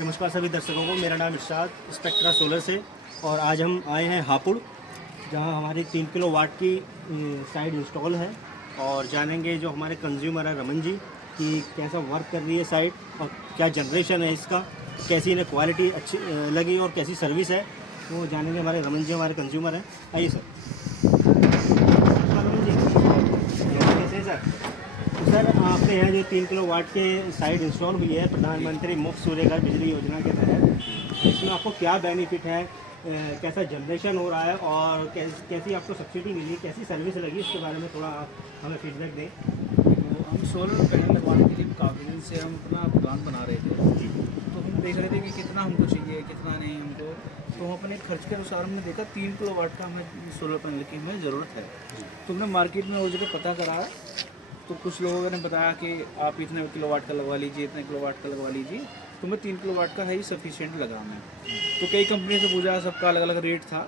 नमस्कार सभी दर्शकों को, मेरा नाम इरशाद स्पेक्ट्रा सोलर से। और आज हम आए हैं हापुड़, जहां हमारी 3 किलो वाट की साइड इंस्टॉल है और जानेंगे जो हमारे कंज्यूमर है रमन जी कि कैसा वर्क कर रही है साइट और क्या जनरेशन है इसका, कैसी इन्हें क्वालिटी अच्छी लगी और कैसी सर्विस है, वो जानेंगे। हमारे रमन जी हमारे कंज्यूमर हैं। आइए सर। रमन जी कैसे हैं सर? सर आपके यहाँ जो 3 किलो वाट के साइट इंस्टॉल हुई है प्रधानमंत्री मुफ्त सूर्य घर बिजली योजना के तहत, इसमें आपको क्या बेनिफिट है, कैसा जनरेशन हो रहा है और कैसी आपको सब्सिडी मिली, कैसी सर्विस लगी, इसके बारे में थोड़ा आप हमें फीडबैक दें। तो हम सोलर पैनल लगवाने के लिए काफ़ी दिन से हम अपना प्लान बना रहे थे। तो हम देख रहे थे कि कितना हमको चाहिए, कितना नहीं हमको। तो हम अपने खर्च के अनुसार हमने देखा 3 किलो वाट का हमें सोलर पैनल की हमें ज़रूरत है। तो हमने मार्केट में वो जगह पता करा, तो कुछ लोगों ने बताया कि आप इतने किलो वाट का लगवा लीजिए, इतने किलो वाट का लगवा लीजिए। तो मैं 3 किलो वाट का है ही सफिशिएंट लगा हमें। तो कई कंपनी से पूछा, सबका अलग अलग रेट था।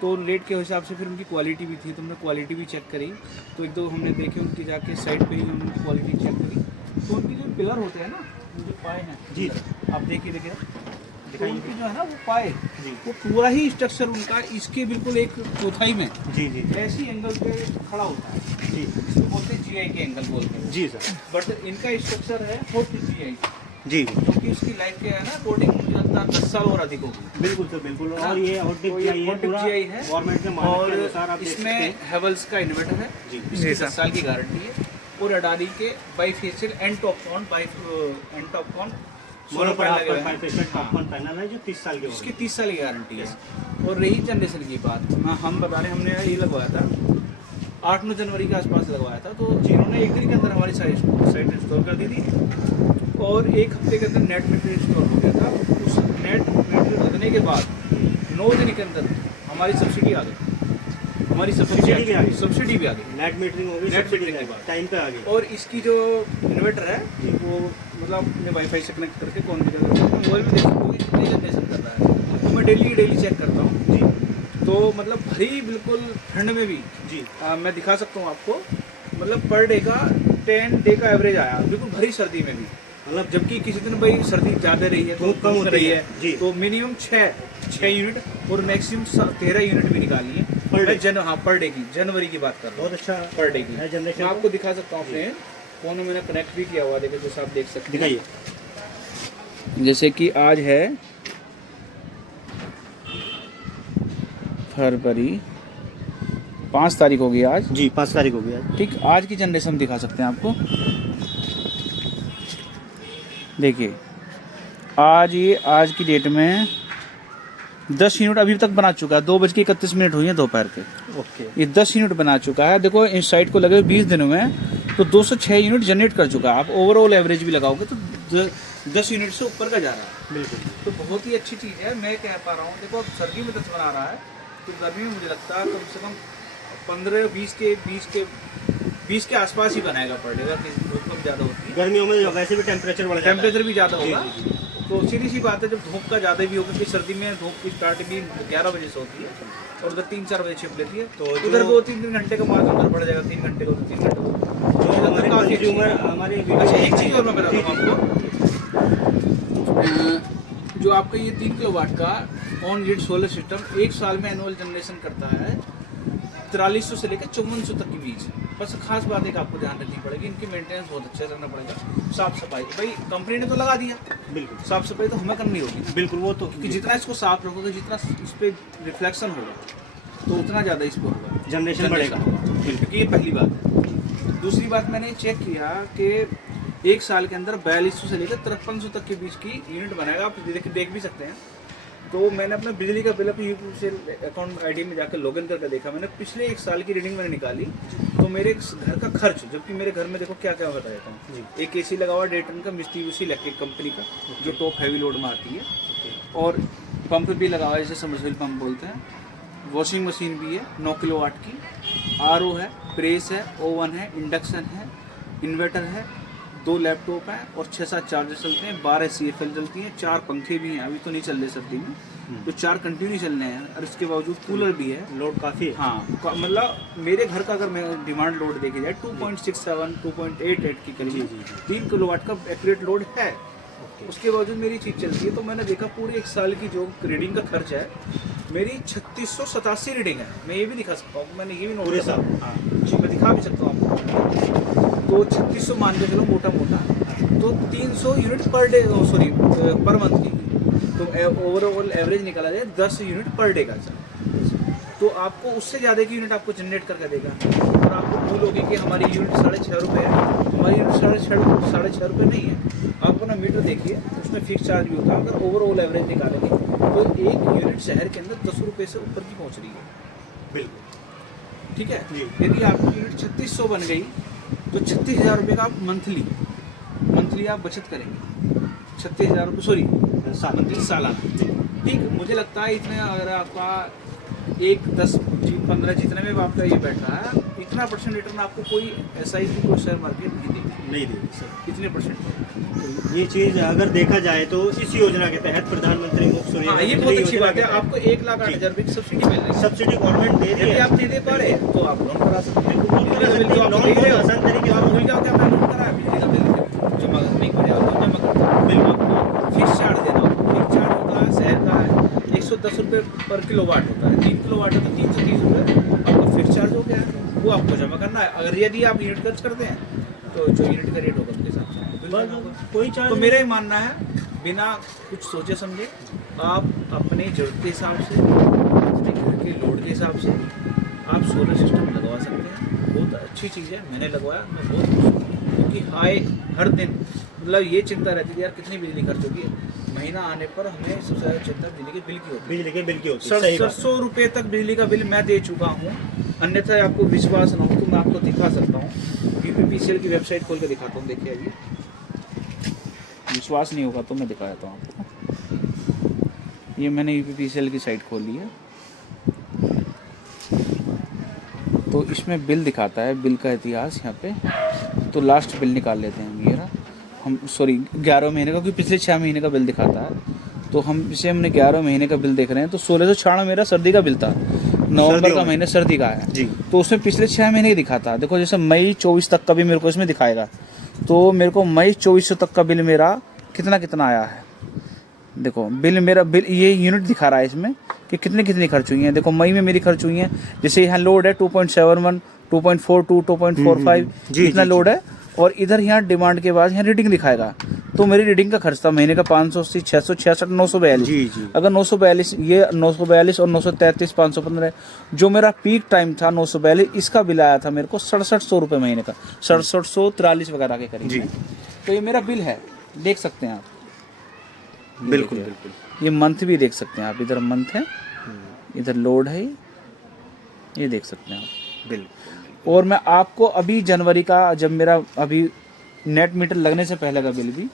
तो रेट के हिसाब से फिर उनकी क्वालिटी भी थी, तो हमने क्वालिटी भी चेक करी। तो एक दो हमने देखे उनकी जाके साइट पे ही उनकी क्वालिटी चेक करी। तो उनकी जो पिलर होते हैं ना, जो पाए हैं जी आप देखिए तो उनकी जो है ना वो पाए जी, वो पूरा ही स्ट्रक्चर उनका इसके बिल्कुल एक चौथाई में जी जी ऐसी एंगल पे खड़ा होता है जी इसको बोलते हैं GI के एंगल बोलते हैं जी सर। बट इनका स्ट्रक्चर है हॉट GI, जी क्योंकि उसकी लाइफ के है ना अकॉर्डिंग मुझे लगता है 10 साल और अधिक होगी। बिल्कुल सर, बिल्कुल। हाँ। और ये हॉट तो ये GI है, hot पूरा GI है गवर्नमेंट के मानक और के अनुसार आप देख सकते इसमें हैं। हेवल्स का इन्वर्टर है जी। इसकी 10 साल की गारंटी है। और अडानी के bifacial and TOPCon solar panel है जो 30 साल के इसकी 30 साल की गारंटी है। और रही जनरेशन की बात, हम बता रहे हमने ये लगवाया था 8-9 जनवरी के आसपास लगवाया था। तो जिन्होंने एक दिन के अंदर हमारी साइट इंस्टॉल कर दी थी और एक हफ्ते के अंदर नेट मीटर इंस्टॉल हो गया था। उस नेट मीटर लगने के बाद 9 दिन के अंदर हमारी सब्सिडी आ गई, हमारी सब्सिडी भी आ गई। नेट मीटरिंग हो गई, नेट सब्सिडी मीटरिंग के बाद टाइम पे आ गई। और इसकी जो इन्वर्टर है वो मतलब अपने वाईफाई से कनेक्ट करके कौन भी जगह मोबाइल में देख सकते हो कि कितनी जनरेशन कर रहा है। तो मैं डेली चेक करता हूँ जी। तो मतलब भरी बिल्कुल ठंड में भी जी मैं दिखा सकता हूँ आपको, मतलब पर डे का 10 डे का एवरेज आया बिल्कुल भरी सर्दी में भी। मतलब जबकि किसी दिन भाई सर्दी ज़्यादा रही है तो कम हो रही है जी, तो मिनिमम 6 यूनिट और मैक्सिमम 13 यूनिट भी निकाली है पर डे की। जनवरी की बात कर रहा हूँ, बहुत अच्छा पर डे की है जनरेशन। मैं आपको दिखा सकता हूँ अपने फोन में, मैंने कनेक्ट भी किया हुआ, देखिए जैसे आप देख सकते हैं। दिखाइए। जैसे कि आज है फरवरी 5 तारीख हो गई आज जी, 5 तारीख हो गई आज। ठीक। आज की जनरेशन दिखा सकते हैं आपको, देखिए आज की डेट में 10 यूनिट अभी तक बना चुका है। 2:31 हुई है दोपहर के। ओके, ये 10 यूनिट बना चुका है। देखो इस साइट को लगे 20 दिनों में तो 206 यूनिट जनरेट कर चुका है। आप ओवरऑल एवरेज भी लगाओगे तो 10 यूनिट से ऊपर का जा रहा है। बिल्कुल। तो बहुत ही अच्छी चीज़ है। मैं कह पा रहा हूँ, देखो अब सर्दी में 10 बना रहा है तो गर्मी में मुझे लगता है कम से कम 15-20 के आसपास ही बनाएगा पर डे। अगर धूप कम ज़्यादा होती है, गर्मियों में वैसे भी टेम्परेचर बढ़ जाता है। टेम्परेचर भी ज़्यादा होगा। जी, जी, तो सीधी सी बात है, जब धूप का ज़्यादा भी होगा, क्योंकि सर्दी में धूप की स्टार्ट भी 11 बजे से होती है और उधर 3-4 बजे छिप लेती है। तो उधर 2-3 घंटे का मार्क अंदर बढ़ जाएगा, 3 घंटे का, 3 घंटे का। जो हमारे कंज्यूमर हमारे अच्छा, एक चीज़ और मैं बताता हूँ आपको, जो आपका ये 3 किलो वाट का ऑन ग्रिड सोलर सिस्टम 1 साल में एनुअल जनरेशन करता है 4300 से लेकर 5400 तक के बीच। बस खास बात एक आपको ध्यान रखनी पड़ेगी, इनकी मेंटेनेंस बहुत अच्छे से करना पड़ेगा। साफ सफाई भाई कंपनी ने तो लगा दिया, बिल्कुल साफ सफाई तो हमें करनी होगी। बिल्कुल, वो तो कि जितना इसको साफ रखोगे, जितना इस पर रिफ्लेक्शन होगा तो उतना ज़्यादा इस पर होगा, जनरेशन बढ़ेगा। क्योंकि ये पहली बात है। दूसरी बात, मैंने चेक किया कि 1 साल के अंदर 4200 से लेकर 5300 तक के बीच की यूनिट बनाएगा। आप देख भी सकते हैं। तो मैंने अपना बिजली का बिल अपनी यूट्यूब से अकाउंट आईडी में जाकर लॉगिन करके देखा। मैंने पिछले 1 साल की रीडिंग मैंने निकाली तो मेरे घर का खर्च, जबकि मेरे घर में देखो क्या क्या बता देता हूँ। एक AC लगा हुआ 1.5 टन का मिस्टीब्यूसी इलेक्ट्रिक कंपनी का, जो टॉप हैवी लोड में आती है। और पंप भी लगा हुआ है, जैसे समरसेबल पंप बोलते हैं। वॉशिंग मशीन भी है 9 किलो वाट की, RO है, प्रेस है, ओवन है, इंडक्शन है, इन्वर्टर है, 2 लैपटॉप हैं और 6-7 चार्जर चलते हैं, 12 CFL चलती हैं, 4 पंखे भी हैं। अभी तो नहीं चल रहे सर्दी में, तो 4 कंटिन्यू चल रहे हैं और इसके बावजूद कूलर भी है। लोड काफ़ी है। हाँ, मतलब मेरे घर का अगर मैं डिमांड लोड देखी जाए 2.67 2.88 की करीब 3 किलो वाट का एक्यूरेट लोड है। उसके बावजूद मेरी चीज़ चलती है। तो मैंने देखा पूरे 1 साल की जो रीडिंग का खर्च है मेरी 3687 रीडिंग है। मैं ये भी दिखा सकता हूँ, मैंने ये भी नोट पूरे किया। साल। हाँ जी, मैं दिखा भी सकता हूँ आपको। तो 3600 मान के चलो मोटा मोटा, तो 300 unit per day, sorry per month की, तो ओवरऑल एवरेज निकाला जाए 10 यूनिट पर डे का सर। तो आपको उससे ज़्यादा की यूनिट आपको जनरेट करके देगा। और आपको भूल होगी कि हमारी यूनिट 6.5 रुपये है, हमारी यूनिट 6.5 रुपये नहीं है। आप अपना मीटर देखिए, उसमें फिक्स चार्ज भी होता है। अगर ओवरऑल एवरेज निकालेंगे तो एक यूनिट शहर के अंदर 10 रुपये से ऊपर की पहुँच रही है। बिल्कुल ठीक है। जी। यदि आपकी यूनिट 3600 बन गई तो 36,000 रुपये का आप मंथली आप बचत करेंगे। 36,000 रुपये, सॉरी मंथली, सालाना। ठीक, मुझे लगता है इतने, अगर आपका 1, 10, 15 जितने में आपका ये बैठ रहा है, इतना परसेंट रिटर्न आपको कोई SIP कोई शेयर मार्केट नहीं देगी सर। इतने परसेंट। तो ये चीज़ अगर देखा जाए तो इस योजना के तहत प्रधानमंत्री मुफ्त सूर्य हाँ, ये बहुत अच्छी बात है। आपको 1,08,000 रुपये की सब्सिडी मिल रही है। सब्सिडी गवर्नमेंट दे रही यदि है। आप नहीं दे पा रहे तो आप लोन करा सकते हैं। लोन करा सकते हैं, लोन बहुत आसान तरीके आप से। भूल जाओ कि आपने लोन कराया, बिजली का बिल जमा नहीं हो जाएगा, लोन जमा करते हैं। बिल आपको फिक्स चार्ज देना होगा। फिक्स चार्ज होता है शहर का है 110 रुपये पर किलोवाट होता है। 3 किलोवाट है तो 330 रुपये आपका फिक्स चार्ज हो गया है, वो आपको जमा करना है। अगर यदि आप यूनिट खर्च करते हैं तो जो यूनिट का रेट होगा उसके हिसाब से बिल देना होगा। कोई चार्ज तो मेरा ही मानना है, बिना कुछ सोचे समझे आप अपने जरूरत के हिसाब से, अपने घर के लोड के हिसाब से आप सोलर सिस्टम लगवा सकते हैं। बहुत अच्छी चीज़ है, मैंने लगवाया, मैं बहुत खुश हूँ। क्योंकि हर दिन मतलब ये चिंता रहती थी यार कितनी बिजली खर्च होगी। महीना आने पर हमें सबसे ज़्यादा चिंता बिजली के बिल की होती है। बिजली के बिल की होती है। सही बात है। 700 रुपये तक बिजली का बिल मैं दे चुका हूँ। अन्यथा आपको विश्वास ना हो तो मैं आपको दिखा सकता हूँ। UPPCL की वेबसाइट खोल के दिखाता हूँ, देखिए अभी। विश्वास नहीं होगा तो मैं दिखा देता हूँ आपको। ये मैंने UPPCL की साइट खोली है, तो इसमें बिल दिखाता है, बिल का इतिहास यहाँ पे। तो लास्ट बिल निकाल लेते हैं हम, ये रहा। हम सॉरी 11 महीने का, क्योंकि पिछले 6 महीने का बिल दिखाता है। तो हमने 11 महीने का बिल देख रहे हैं। तो 1696 मेरा सर्दी का बिल था, नवंबर का महीने सर्दी का है जी। तो उसमें पिछले 6 महीने ही दिखाता है। देखो जैसे मई 24 तक का भी मेरे को इसमें दिखाएगा। तो मेरे को मई 2400 तक का बिल मेरा कितना आया है। देखो मेरा बिल ये यूनिट दिखा रहा है इसमें कि कितनी खर्च हुई है। देखो मई में मेरी खर्च हुई है, जैसे यहाँ लोड है 2.71, 2.42, 2.45 इतना लोड है। और इधर यहाँ डिमांड के बाद यहाँ रीडिंग दिखाएगा। तो मेरी रीडिंग का खर्च था महीने का 580, 666, 942। जी। अगर 942, ये 942 और 933, 515 जो मेरा पीक टाइम था 942, इसका बिल आया था मेरे को 6700 रुपये महीने का, 6743 वगैरह के करीब जी। में। तो ये मेरा बिल है, देख सकते हैं आप। बिल्कुल। ये मंथ भी देख सकते हैं आप, इधर मंथ है, इधर लोड है, ये देख सकते हैं आप। बिल्कुल। और मैं आपको अभी जनवरी का, जब मेरा अभी नेट मीटर लगने से पहले का बिल भी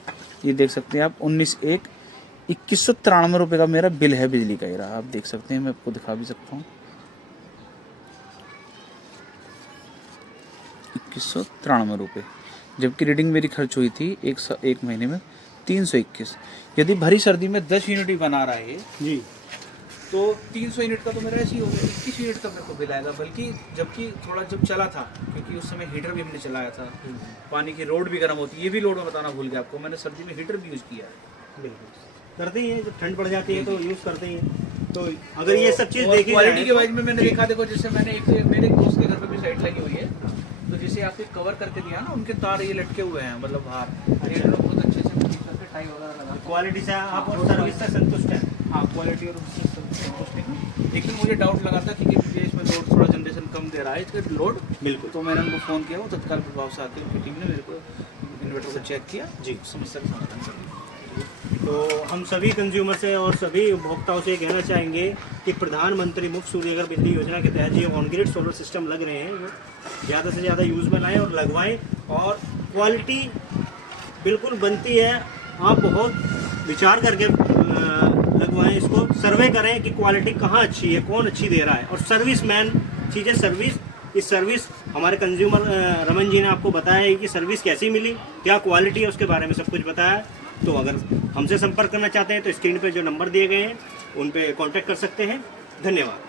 ये देख सकते हैं आप। 2193 रुपये का मेरा बिल है बिजली का। ये रहा, आप देख सकते हैं, मैं आपको दिखा भी सकता हूँ। 2193 रुपये, जबकि रीडिंग मेरी खर्च हुई थी एक महीने में 321। यदि भरी सर्दी में 10 यूनिट ही बना रहा है जी, तो 300 यूनिट का तो मेरा ऐसे ही हो गया, 21 यूनिट का मेरे को बिल आएगा। बल्कि जबकि थोड़ा जब चला था, क्योंकि उस समय हीटर भी हमने चलाया था, पानी की रोड भी गर्म होती है। ये भी लोड में बताना भूल गया आपको, मैंने सर्दी में हीटर भी यूज़ किया है। बिल्कुल करते ही हैं, जब ठंड पड़ जाती है तो यूज़ करते ही हैं। तो अगर ये सब चीज़ देखी क्वालिटी जाए के वाइज में मैंने देखा, देखो जैसे मैंने मेरे दोस्त के घर पे भी साइट लगी हुई है। तो जैसे आपके कवर करके दिया ना, उनके तार ये लटके हुए हैं, मतलब बाहर ये लोग बहुत अच्छे से फिट करके टाई वगैरह लगा। क्वालिटी से आप और सर्विस से संतुष्ट हैं? हाँ, क्वालिटी और उससे संतुष्ट है। लेकिन मुझे डाउट लगा था कि इसमें लोड थोड़ा जनरेशन कम दे रहा है, इसका लोड। बिल्कुल। तो मैंने उनको फ़ोन किया, वो तत्काल प्रभाव से आके उनकी टीम ने मेरे को इन्वर्टर को चेक किया जी, समस्या का समाधान कर दिया। तो हम सभी कंज्यूमर से और सभी उपभोक्ताओं से ये कहना चाहेंगे कि प्रधानमंत्री मुफ्त सूर्यघर बिजली योजना के तहत ये ऑन ग्रिड सोलर सिस्टम लग रहे हैं, वो ज़्यादा से ज़्यादा यूज़ में लाएँ और लगवाएं। और क्वालिटी बिल्कुल बनती है, आप बहुत विचार करके लगवाएं इसको, सर्वे करें कि क्वालिटी कहाँ अच्छी है, कौन अच्छी दे रहा है। और सर्विस मैन चीज़ है, सर्विस। इस सर्विस हमारे कंज्यूमर रमन जी ने आपको बताया है कि सर्विस कैसी मिली, क्या क्वालिटी है, उसके बारे में सब कुछ बताया। तो अगर हमसे संपर्क करना चाहते हैं तो स्क्रीन पे जो नंबर दिए गए हैं उन पे कांटेक्ट कर सकते हैं। धन्यवाद।